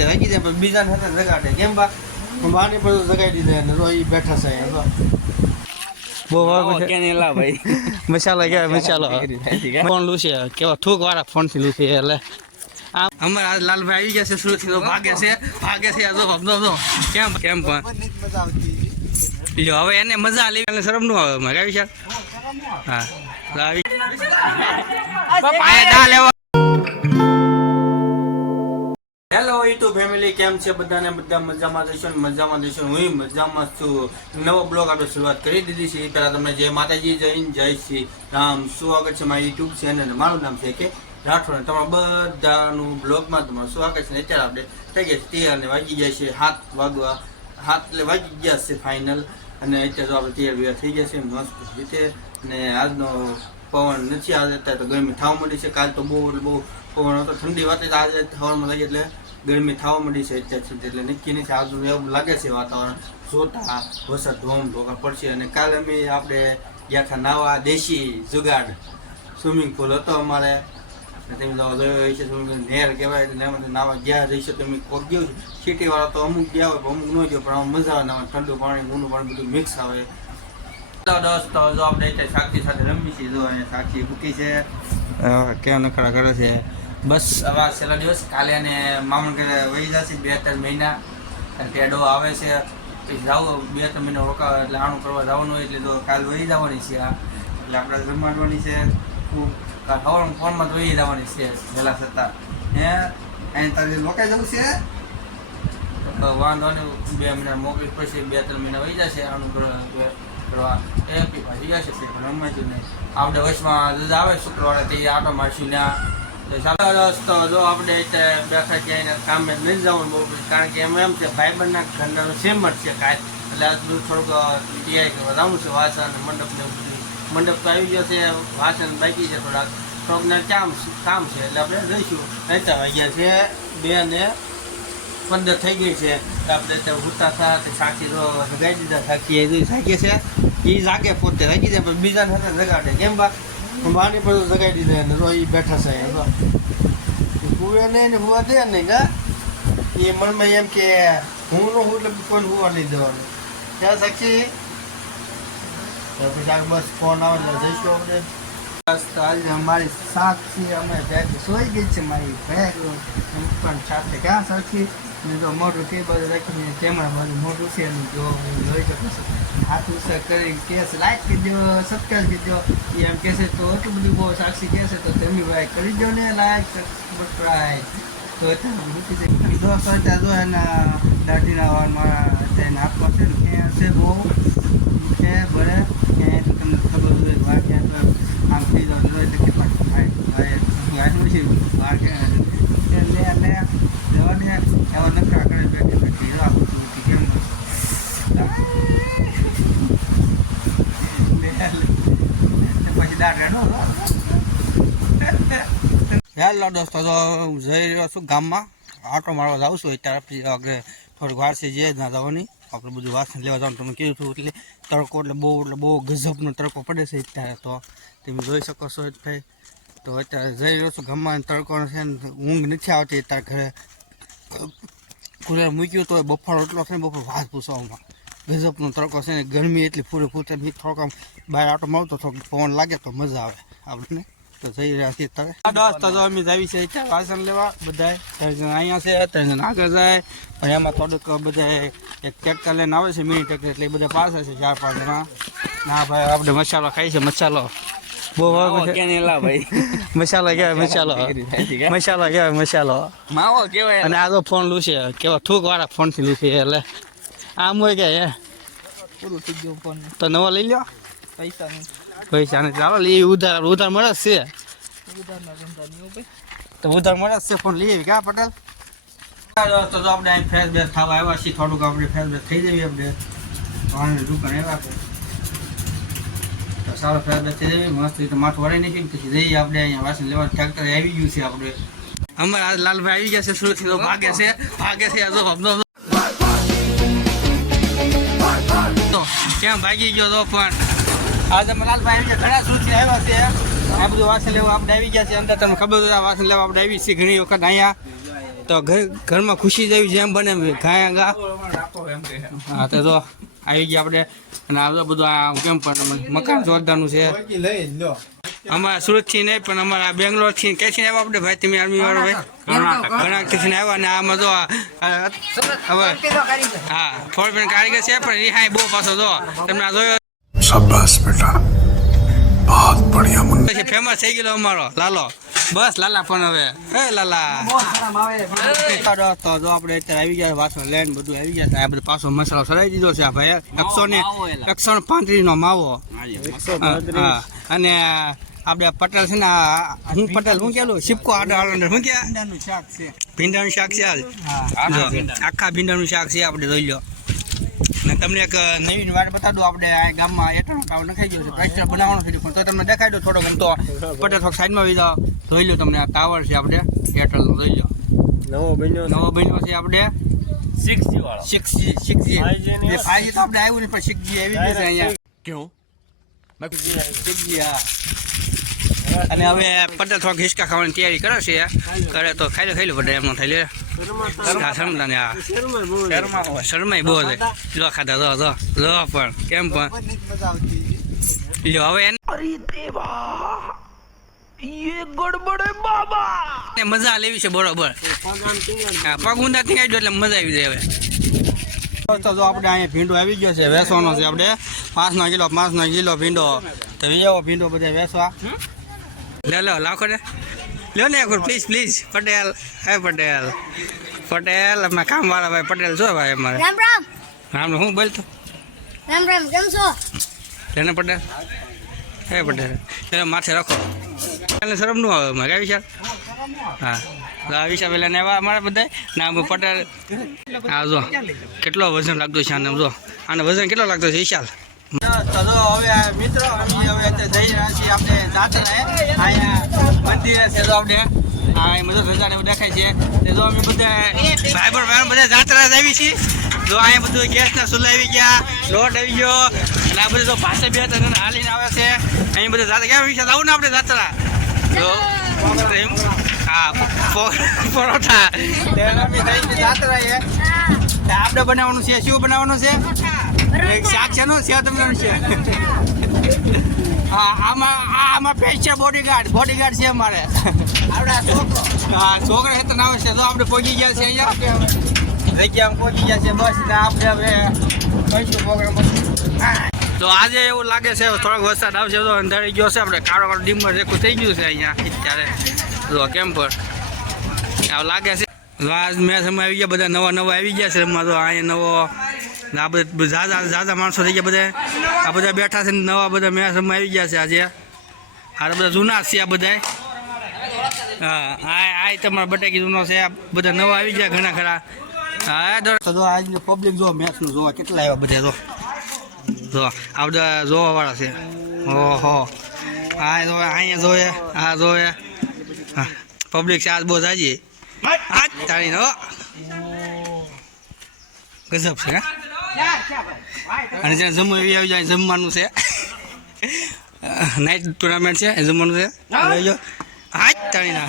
પોતે રાખી દે પણ બીજાને સાથે જગાડે કેમ બા બાને પર જગાડી દે ને રોઈ બેઠા છે બહુ ભાઈ મસાલા કે મસાલો ફોન લૂસે કેવા થૂક વાળા ફોન થી લૂસે એટલે અમારે આજ લાલભાઈ આવી ગયા છે સુરત થી ભાગે છે જો સમજો કેમ પણ લ્યો હવે એને મજા લેવી અને શરમ નું આવે અમારે આવી છે હા આવી હેલો યુટ્યુબ ફેમિલી કેમ છે બધાને બધા મજામાં જશો હું મજામાં છું નવો બ્લોગ આપણે શરૂઆત કરી દીધી છે પહેલા તમને જય માતાજી જય શ્રી રામ સ્વાગત છે મારી યુટ્યુબ ચેનલ અને મારું નામ છે કે રાઠોડ તમારા બધાનું બ્લોગમાં તમારું સ્વાગત છે અત્યારે આપણે થઈ ગયા તૈયાર અને વાગી જાય છે 7 એટલે વાગી ગયા છે ફાઇનલ અને અત્યારે તો આપણે તૈયાર થઈ ગયા છે મસ્ત રીતે અને આજનો પવન નથી આજે અત્યારે તો ગરમી થવા માંડી છે કાલ તો બહુ પવન હતો ઠંડી વાત આજે હવામાં લાગી એટલે ગરમી થવા માંડી છે અત્યાર સુધી એટલે નક્કી નથી આજનું એવું લાગે છે વાતાવરણ જોતા વરસાદ ધોકા પડશે અને કાલે અમે આપણે ગયા હતા નાવા દેશી જુગાડ સ્વિમિંગ પુલ હતો અમારે તમે જોયો છે નેર કહેવાય એમાં નાવા ગયા રહીશે તમે કોક ગયો છે સિટીવાળા તો અમુક ગયા હોય અમુક ન ગયો પણ મજા આવે નાવા ઠંડુ પાણી ઊનું પાણી બધું મિક્સ આવે દોસ્તો જો આપણે સાક્ષી સાથે રમી છીએ જો અહીંયા સાક્ષી મૂકી છે કેવા નખરા કરે છે બસ હવે છેલ્લા દિવસ કાલે અને મામણ ઘરે વહી જશે 2-3 મહિના ટેડો આવે છે પછી જાવ 2-3 મહિના રોકાવે એટલે આણું કરવા જવાનું હોય એટલે તો કાલ વહી જવાની છે એટલે આપણે રમાડવાની છે ખૂબ હવાનું ફોનમાં તો વહી જવાની છે વહેલા છતાં હે અહીં તારે રોકાઈ જવું છે વાંધો નહીં 2 મહિના મોકલી પછી 2-3 મહિના વહી જશે આણું કરવા એપી પાછી જશે પણ રમાશું નહીં આપણે વચમાં આવે શુક્રવારે તે આટો મારશું ત્યાં તો જો આપણે બેઠા ક્યાંય કામે નહીં જવાનું બહુ કારણ કે એમ છે ભાઈબંધના ઘરનો સેમ જ છે કાંઈ એટલે આજનું થોડુંક તૈયારી કરવા જવું છે વાસણ મંડપ તો આવી ગયો છે વાસણ બાકી છે થોડોકને કામ છે એટલે આપણે રહીશું રહેતા વાગ્યા છે 2:15 થઈ ગઈ છે આપણે ત્યાં ઉતા સાથે સાક્ષી જગાડી દીધા સાક્ષી છે એ જાગે પોતે રાખી દે પણ બીજાને સાથે જગાડે કેમ બા બાની પર જગાડી દે ને રોઈ બેઠા છે હુવે નહીં ને હુવા દે નહીં કા એ મનમાં એમ કે હું નો હું એટલે કોઈ હુવા નહીં દેવાનું ત્યાં સાક્ષી પછી બસ ફોન આવે એટલે જઈશું આપણે બસ આજે અમારી સાક્ષી અમે બેગ સોઈ ગઈ છે મારી બેગ પણ સાથે ક્યાં સાક્ષી જો મોટું ટેબલ રાખીને કેમેરા બાજુ મોટું છે એનું જો જોઈ શકો છો હાથ ઉછા કરી કેસ લાઈક કરી દો સબસ્ક્રાઈબ કરી દો એ એમ કહેશે તો એટલું બધું બહુ સાક્ષી કહેશે તો તમે ભાઈ કરી દો ને લાઈક સબસ્ક્રાઈબ તો મૂકી દે દોસ્તો અત્યારે જો એના દાઢીના વાળમાં અત્યારે હાથમાં છે ને ક્યાં છે બહુ છે ભરે ક્યાંય તો તમને ખબર હોય બહાર ક્યાં તો આમ થઈ જાવ એટલે કે થાય પછી બહાર ક્યાં લે જવાને એવા નખરા કરે બેઠી રાખું કેમ પછી દાઢ હેલો દોસ્તો તો જઈ રહ્યો છું ગામમાં આટો મારવા જાઉં છું અત્યારે આગળ થોડીક વાર છે જે ના જવાની આપણે બધું વાસણ લેવા જવાનું તમે કીધું હતું એટલે તડકો એટલે બહુ ગજબનો તડકો પડે છે અત્યારે તો તમે જોઈ શકો છો ભાઈ તો અત્યારે જઈ રહ્યો છું ગામમાં તડકો છે ને ઊંઘ નથી આવતી અત્યારે ઘરે કુલર મૂક્યું તો બફારો એટલો છે ને બપોર વાત પૂછવામાં ગજબનો તડકો છે ને ગરમી એટલી પૂરેપૂર થોડોક આમ બહાર આટો મારતો થોડોક પવન લાગે તો મજા આવે આપણને તો જઈ રહ્યા છીએ અત્યારે દોસ્તો તો અમે જાવી છે અત્યારે વાસણ લેવા બધા 3 જણ અહીંયા છે 3 જણ આગળ જાય અને એમાં થોડુંક બધા એક ટ્રેક્ટર લઈને આવે છે મિની ટ્રેક્ટર એટલે બધા પાછા છે 4-5 જણા ના ભાઈ આપણે મસાલો ખાઈ છે મસાલો બહુ ભાઈ મસાલો કહેવાય મસાલો માવો કહેવાય અને આ તો ફોન લૂસે કેવા થૂક વાળા ફોન થી લૂસે એટલે આમ હોય કે પૂરું થઈ ગયું ફોન તો નવો લઈ લો પૈસા ને ચાલો લઈ ઉધાર મળે છે તો ઉધાર મળે છે ફોન લઈએ ક્યાં પટેલ તો આપણે અહીં ફ્રેશ બેસ ખાવા આવ્યા છીએ થોડુંક આપણે ફ્રેશ બેસ થઈ જઈએ આપણે વાહનની દુકાન આવ્યા તો સારો ફ્રેશ બેસ થઈ જઈએ મસ્ત રીતે માથું વળાઈ નાખી પછી જઈએ આપણે અહીંયા વાસણ લેવા ટ્રેક્ટર આવી ગયું છે આપણે અમારે આજ લાલભાઈ આવી ગયા છે સુરતથી તો ભાગે છે કેમ ભાગી ગયો તો પણ આજે લાલભાઈ આવી ગયા ઘણા સુરતથી આવ્યા છે આ બધું વાસણ લેવા આપણે આવી ગયા છે અંદર તમને ખબર હોય વાસણ લેવા આપણે આવી છીએ ઘણી વખત અહીંયા તો ઘરમાં ખુશી જેવી જેમ બને ગાયા ગા હા તો જો આવી ગયા આપણે અને આ બધું આ કેમ પણ મકાન જોરદારનું છે અમારા સુરત થી નહીં પણ અમારા બેંગ્લોર થી ક્યાંથી આવ્યા આપણે ભાઈ તમે આર્મી વાળો ભાઈ કર્ણાટકથી આવ્યા ને આમાં જો હવે હા થોડી પણ કારીગર છે પણ રિહાઈ બહુ પાછો જો તમને આ જોયો शाबाश बेटा बहुत बढ़िया मुन्ना પછી ફેમસ થઈ ગયેલો અમારો લાલો બસ લાલા પણ હવે હે લાલા તો જો આપણે અત્યારે આવી ગયા પાછો લેન્ડ બધું આવી ગયા આ બધું પાછો મસાલો સરાઈ દીધો છે આ ભાઈ 135 નો માવો હા અને આપણે પટેલ છે ને હું પટેલ હું કેલું સિપકો આડર હું કે ભીંડાનું શાક છે આખા ભીંડાનું શાક છે આપણે જોઈ લો ને તમને એક નવીન વાત બતા દો આપણે આ ગામમાં એટનો કાવ નખાઈ ગયો છે પ્રાઇસ્ટર બનાવવાનો છે પણ તો તમને દેખાઈ દો થોડો ઘણો તો પટેલ થોક સાઈડમાં આવી જાઓ જોઈ લો તમને આ ટાવર છે આપણે એરટેલનો જોઈ લો નવો બન્યો છે આપણે 6G વાળો 6G એ 5G તો આપણે આવ્યું નહીં પણ 6G આવી ગયું છે અહીંયા क्यों 6G હા અને હવે પટેલ થોક હિસકા ખાવાની તૈયારી કરે છે કરે તો ખાઈ લો પટેલ એમનો થઈ લે શરમતા ને આ શરમાય બહુ છે લો ખાતા જો પણ કેમ પણ લ્યો હવે મજા લેવી છે બરોબર હા પગ ઊંધા થી આવી એટલે મજા આવી જાય હવે તો જો આપણે અહીંયા ભીંડો આવી ગયો છે વેસવાનો છે આપણે 5 કિલો ભીંડો તો એવો ભીંડો બધા વેસવા લે લાખો ને લ્યો ને પ્લીઝ પટેલ હે પટેલ અમે કામ વાળા ભાઈ પટેલ છો ભાઈ અમારે રામ હું બોલતો રામ કેમ છો લેને પટેલ હે પટેલ એને માથે રાખો એને શરમ નું આવે અમારે કઈ વિચાર હા આ વિચાર પેલા ને એવા અમારા બધા નામ પટેલ હા જો કેટલો વજન લાગતો છે આને જો આને વજન કેટલો લાગતો છે વિશાલ તો હવે મિત્રો અમે હવે જઈ રહ્યા છીએ આપણે જાત્રા અહીંયા મંદિરે છે તો આપણે હા એ બધું રજાને દેખાય છે તે જો અમે બધા ભાઈ બધા જાત્રા આવી છીએ જો અહીંયા બધું ગેસના ચૂલા આવી ગયા લોટ આવી ગયો અને આ બધું તો પાસે બે ત્રણ હાલીને આવે છે અહીં બધા જાત્રા ક્યાં વિશે આવું ને આપણે જાત્રા જો હા પરોઠા જાત્રા એ આપણે બનાવવાનું છે શું બનાવવાનું છે શાક છે નો છે તમને છે હા આમાં પેજ છે બોડીગાર્ડ છે અમારે હા છોકરા હેતર આવે છે તો આપણે પહોંચી ગયા છે અહીંયા જગ્યામાં પહોંચી ગયા છે બસ આપણે હવે કહીશું પ્રોગ્રામ તો આજે એવું લાગે છે થોડોક વરસાદ આવશે તો અંધારી ગયો છે આપણે કાળો ડીમર રેખું થઈ ગયું છે અહીંયા અત્યારે જો કેમ પર આવું લાગે છે આજ મેચ આવી ગયા બધા નવા આવી ગયા છે એમાં તો અહીંયા નવો આ બધા ઝાઝા માણસો થઈ ગયા બધા આ બધા બેઠા છે નવા બધા મેચ આવી ગયા છે આજે આ બધા જૂના છે આ બધા હા આ તમારા બટાકી જૂનો છે આ બધા નવા આવી ગયા ઘણા ખરા હા તો આજ પબ્લિક જો મેચનું જોવા કેટલા આવ્યા બધા જો આ બધા જોવા વાળા છે ઓહો હા જો અહીંયા જોવે આ જોવે હા પબ્લિક છે આજ બહુ જાજી આ તારી નો ગજબ છે અને જ્યાં જમવા આવી જાય જમવાનું છે નાઇટ ટુર્નામેન્ટ છે જમવાનું છે હા તારી ના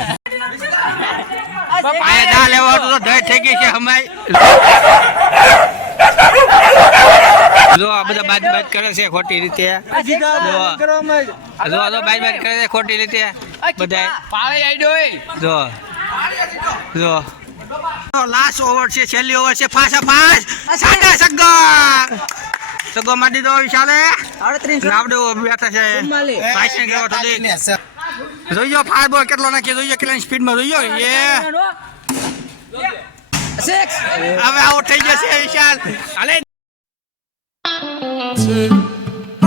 દા લેવા તો દહીં થઈ ગઈ છે હમાય જો આ બધા બાદ કરે છે ખોટી રીતે જો બાદ કરે છે ખોટી રીતે બધા જો લાસ્ટ ઓવર છે છેલ્લી ઓવર છે ફાસા ફાસ સાડા સગો માં દીધો વિશાલે આપણે બેઠા છે પાછળ ગયો તો દેખ જોઈજો ફાર બોલ કેટલો નાખી જોઈજો કેટલી સ્પીડમાં જોઈજો એ હવે આઉટ થઈ જશે વિશાલ હાલે